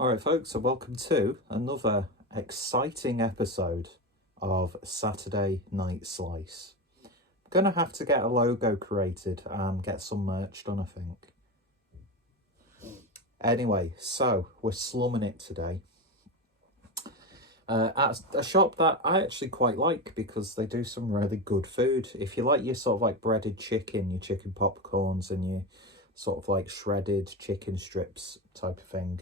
Alright folks, so welcome to another exciting episode of Saturday Night Slice. I'm going to have to get a logo created and get some merch done, I think. Anyway, so we're slumming it today. At a shop that I actually quite like because they do some really good food. If you like your sort of like breaded chicken, your chicken popcorns and your sort of like shredded chicken strips type of thing,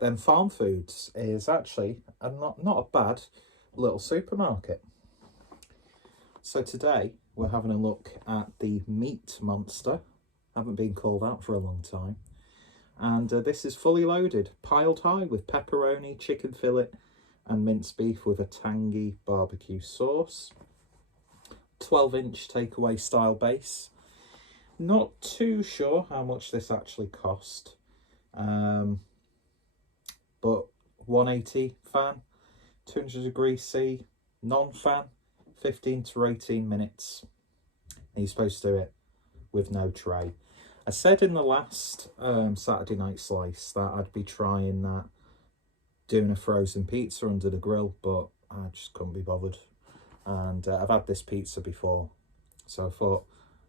then Farmfoods is actually not a bad little supermarket. So today we're having a look at the Meat Monster. Haven't been called out for a long time. And this is fully loaded, piled high with pepperoni, chicken fillet and minced beef with a tangy barbecue sauce. 12-inch takeaway style base. Not too sure how much this actually cost. But 180 fan, 200 degrees C, non-fan, 15 to 18 minutes. And you're supposed to do it with no tray. I said in the last Saturday Night Slice that I'd be trying that, doing a frozen pizza under the grill, but I just couldn't be bothered. And I've had this pizza before, so I thought,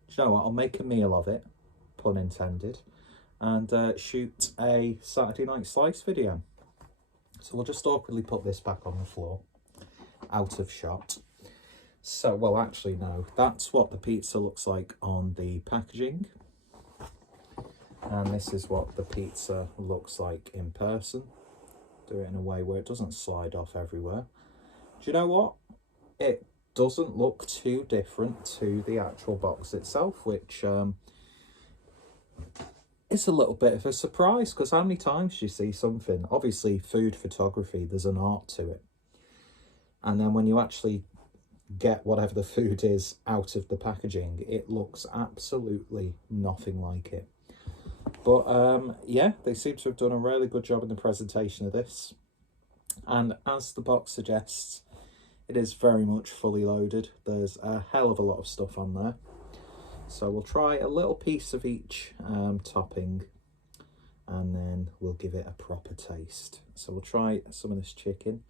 do you know what, I'll make a meal of it, pun intended, and shoot a Saturday Night Slice video. So we'll just awkwardly put this back on the floor, out of shot. So, well, actually, no, that's what the pizza looks like on the packaging. And this is what the pizza looks like in person. Do it in a way where it doesn't slide off everywhere. Do you know what? It doesn't look too different to the actual box itself, which it's a little bit of a surprise, because how many times do you see something, obviously food photography, there's an art to it, and then when you actually get whatever the food is out of the packaging, it looks absolutely nothing like it. But yeah, they seem to have done a really good job in the presentation of this, and as the box suggests, it is very much fully loaded. There's a hell of a lot of stuff on there. So we'll try a little piece of each topping, and then we'll give it a proper taste. So we'll try some of this chicken.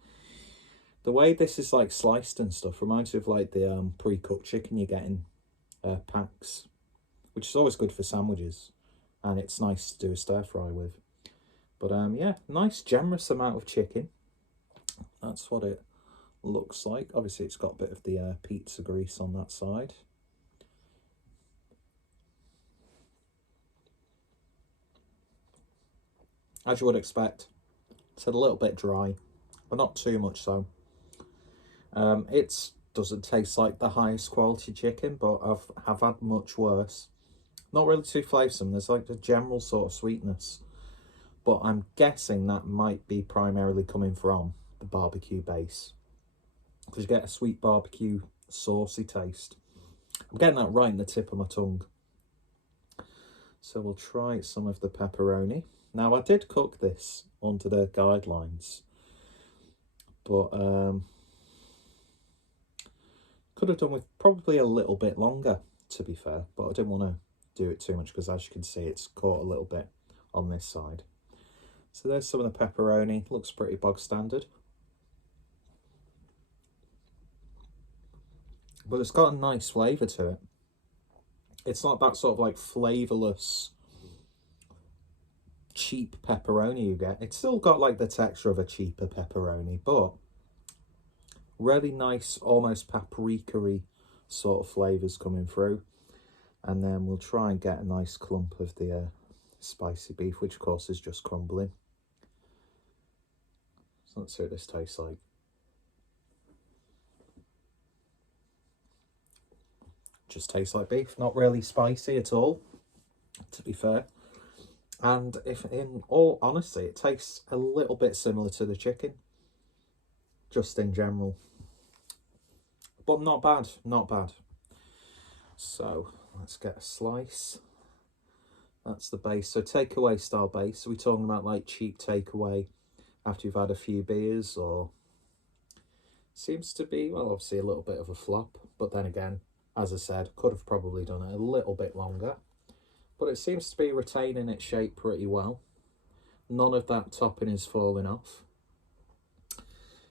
The way this is like sliced and stuff reminds me of like the pre-cooked chicken you get in packs, which is always good for sandwiches, and it's nice to do a stir fry with. But yeah, nice generous amount of chicken. That's what it looks like. Obviously it's got a bit of the pizza grease on that side. As you would expect, it's a little bit dry, but not too much so. It doesn't taste like the highest quality chicken, but I've had much worse. Not really too flavoursome. There's like a general sort of sweetness, but I'm guessing that might be primarily coming from the barbecue base, because you get a sweet barbecue saucy taste. I'm getting that right in the tip of my tongue. So we'll try some of the pepperoni. Now, I did cook this under the guidelines, but could have done with probably a little bit longer, to be fair, but I didn't want to do it too much because, as you can see, it's caught a little bit on this side. So there's some of the pepperoni. Looks pretty bog standard, but it's got a nice flavour to it. It's not that sort of like flavourless cheap pepperoni you get. It's still got like the texture of a cheaper pepperoni, but really nice, almost paprika-y sort of flavours coming through. And then we'll try and get a nice clump of the spicy beef, which of course is just crumbling. So let's see what this tastes like. Just tastes like beef, not really spicy at all, to be fair. And if in all honesty, it tastes a little bit similar to the chicken, just in general. But not bad, not bad. So let's get a slice. That's the base. So takeaway style base. Are we talking about like cheap takeaway after you've had a few beers, or seems to be, well, obviously a little bit of a flop, but then again, as I said, could have probably done it a little bit longer. But it seems to be retaining its shape pretty well. None of that topping is falling off.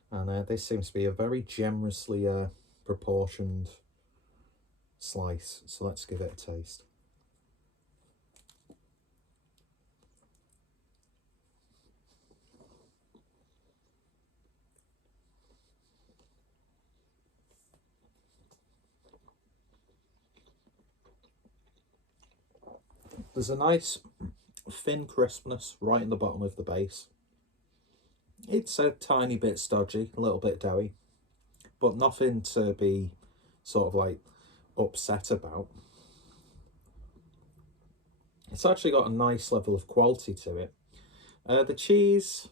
And this seems to be a very generously proportioned slice. So let's give it a taste. There's a nice thin crispness right in the bottom of the base. It's a tiny bit stodgy, a little bit doughy, but nothing to be sort of like upset about. It's actually got a nice level of quality to it. The cheese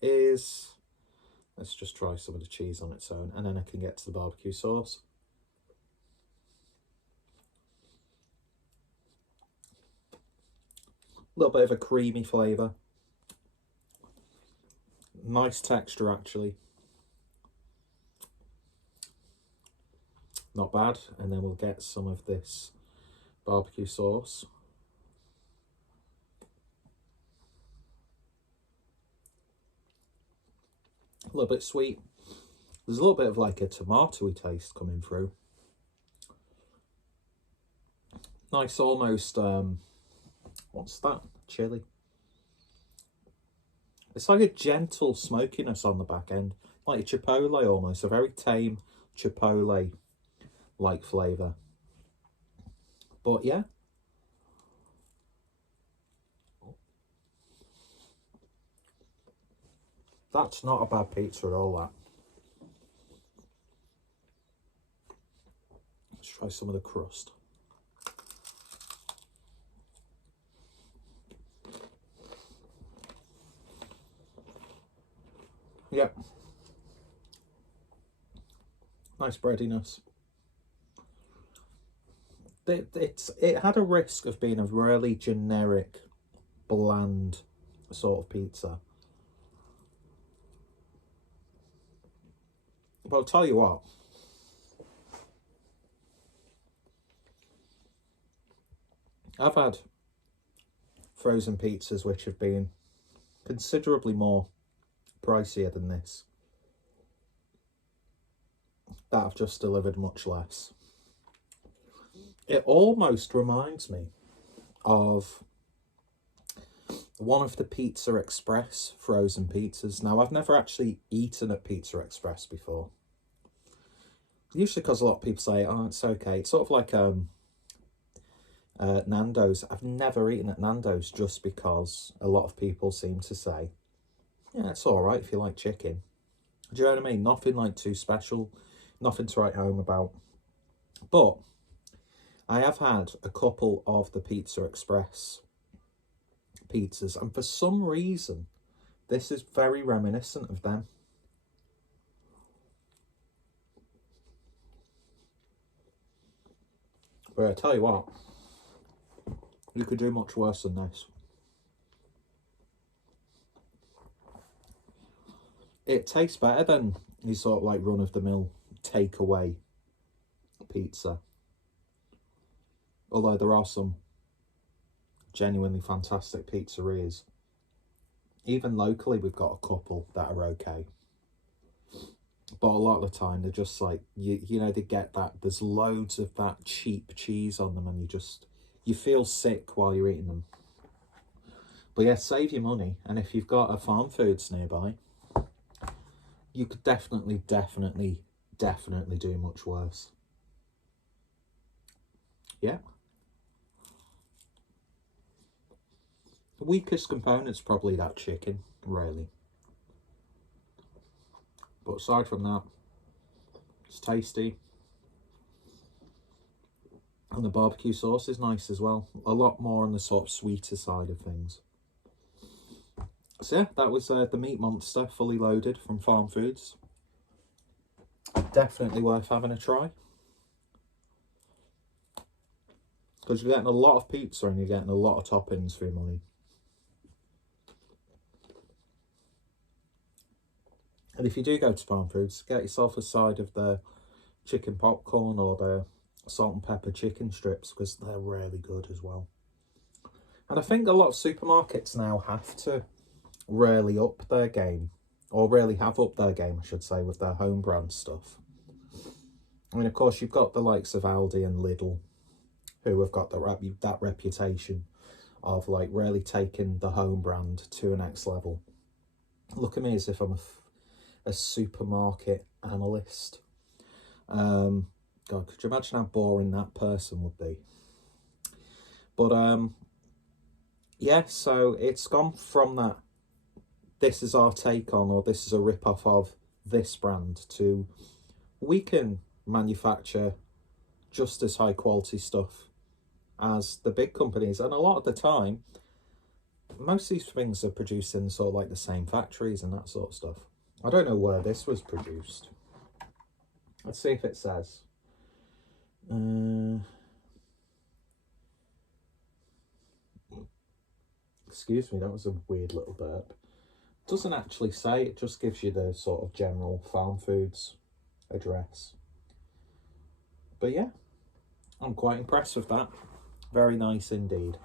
is, let's just try some of the cheese on its own, and then I can get to the barbecue sauce. A little bit of a creamy flavour. Nice texture, actually. Not bad. And then we'll get some of this barbecue sauce. A little bit sweet. There's a little bit of like a tomatoey taste coming through. Nice, almost, what's that? Chili. It's like a gentle smokiness on the back end, like a chipotle almost, a very tame chipotle-like flavour. But yeah. That's not a bad pizza at all, that. Let's try some of the crust. Yep. Nice breadiness. It had a risk of being a really generic, bland sort of pizza. But I'll tell you what. I've had frozen pizzas which have been considerably more pricier than this, that have just delivered much less. It almost reminds me of one of the Pizza Express frozen pizzas. Now, I've never actually eaten at Pizza Express before. Usually because a lot of people say, oh, it's okay. It's sort of like Nando's. I've never eaten at Nando's just because a lot of people seem to say, yeah, it's all right if you like chicken. Do you know what I mean? Nothing like too special, nothing to write home about. But I have had a couple of the Pizza Express pizzas, and for some reason, this is very reminiscent of them. But I tell you what, you could do much worse than this. It tastes better than your sort of like run-of-the-mill takeaway pizza. Although there are some genuinely fantastic pizzerias. Even locally, we've got a couple that are okay. But a lot of the time, they're just like, you know, they get that, there's loads of that cheap cheese on them, and you feel sick while you're eating them. But yeah, save your money. And if you've got a Farmfoods nearby, you could definitely do much worse. Yeah. The weakest component's probably that chicken, really. But aside from that, it's tasty. And the barbecue sauce is nice as well. A lot more on the sort of sweeter side of things. So yeah, that was the Meat Monster fully loaded from Farmfoods. Definitely worth having a try. Because you're getting a lot of pizza and you're getting a lot of toppings for your money. And if you do go to Farmfoods, get yourself a side of the chicken popcorn or the salt and pepper chicken strips, because they're really good as well. And I think a lot of supermarkets now have to really up their game, or really have up their game, I should say, with their home brand stuff. I mean, of course, you've got the likes of Aldi and Lidl, who have got that reputation of like really taking the home brand to a next level. Look at me as if I'm a supermarket analyst. God, could you imagine how boring that person would be? But yeah, so it's gone from that this is our take on, or this is a rip-off of this brand, to we can manufacture just as high quality stuff as the big companies. And a lot of the time, most of these things are produced in sort of like the same factories and that sort of stuff. I don't know where this was produced. Let's see if it says. Excuse me, that was a weird little burp. It doesn't actually say, it just gives you the sort of general Farmfoods address. But yeah, I'm quite impressed with that. Very nice indeed.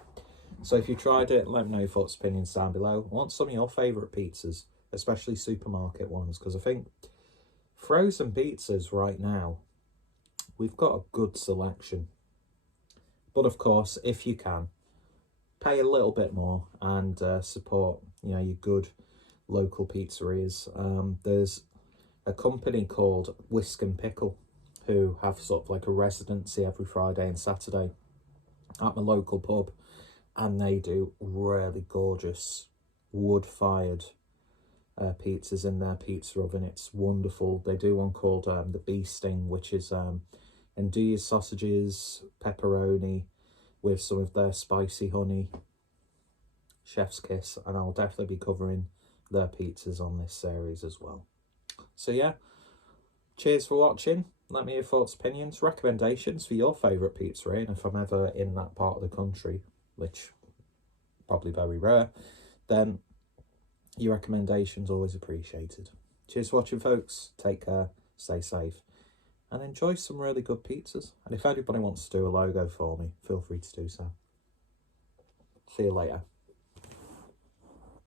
So if you tried it, let me know your thoughts, opinions down below. I want some of your favourite pizzas, especially supermarket ones, because I think frozen pizzas right now, we've got a good selection. But of course, if you can, pay a little bit more and support, you know, your good local pizzerias. There's a company called Whisk and Pickle who have sort of like a residency every Friday and Saturday at my local pub, and they do really gorgeous wood-fired pizzas in their pizza oven. It's wonderful. They do one called the Bee Sting, which is andouille sausages, pepperoni, with some of their spicy honey, chef's kiss, and I'll definitely be covering their pizzas on this series as well. So yeah, cheers for watching. Let me know your thoughts, opinions, recommendations for your favourite pizzeria, and if I'm ever in that part of the country, which probably very rare, then your recommendations always appreciated. Cheers for watching, folks. Take care, stay safe, and enjoy some really good pizzas. And if anybody wants to do a logo for me, feel free to do so. See you later.